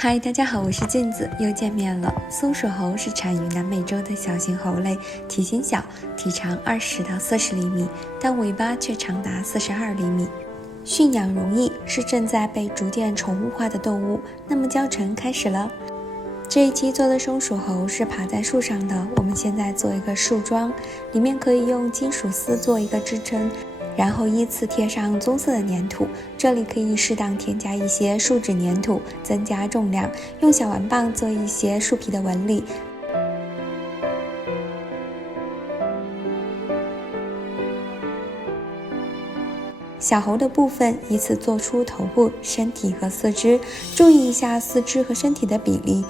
嗨，大家好，我是镜子，又见面了。松鼠猴是产于南美洲的小型猴类，体型小，体长20到40厘米，但尾巴却长达42厘米。驯养容易，是正在被逐渐宠物化的动物。那么教程开始了。这一期做的松鼠猴是爬在树上的，我们现在做一个树桩，里面可以用金属丝做一个支撑，然后依次贴上棕色的粘土，这里可以适当添加一些树脂粘土，增加重量，用小碗棒做一些树皮的纹理。小猴的部分依次做出头部、身体和四肢，注意一下四肢和身体的比例。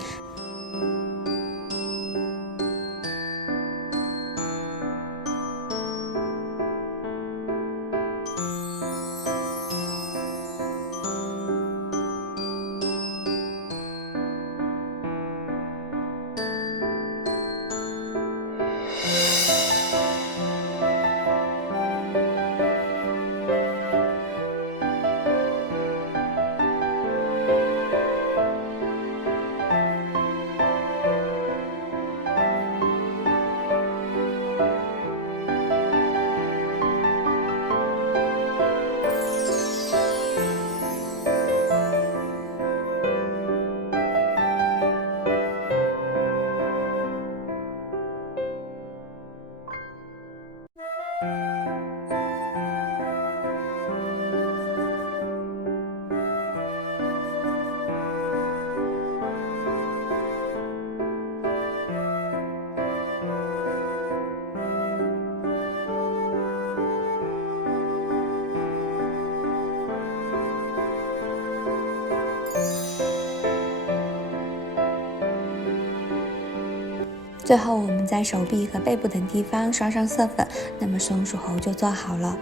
最后我们在手臂和背部等地方刷上色粉，那么松鼠猴就做好了。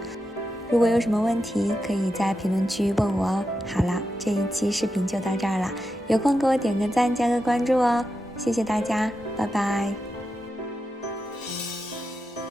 如果有什么问题，可以在评论区问我哦。好了，这一期视频就到这儿了，有空给我点个赞，加个关注哦，谢谢大家，拜拜。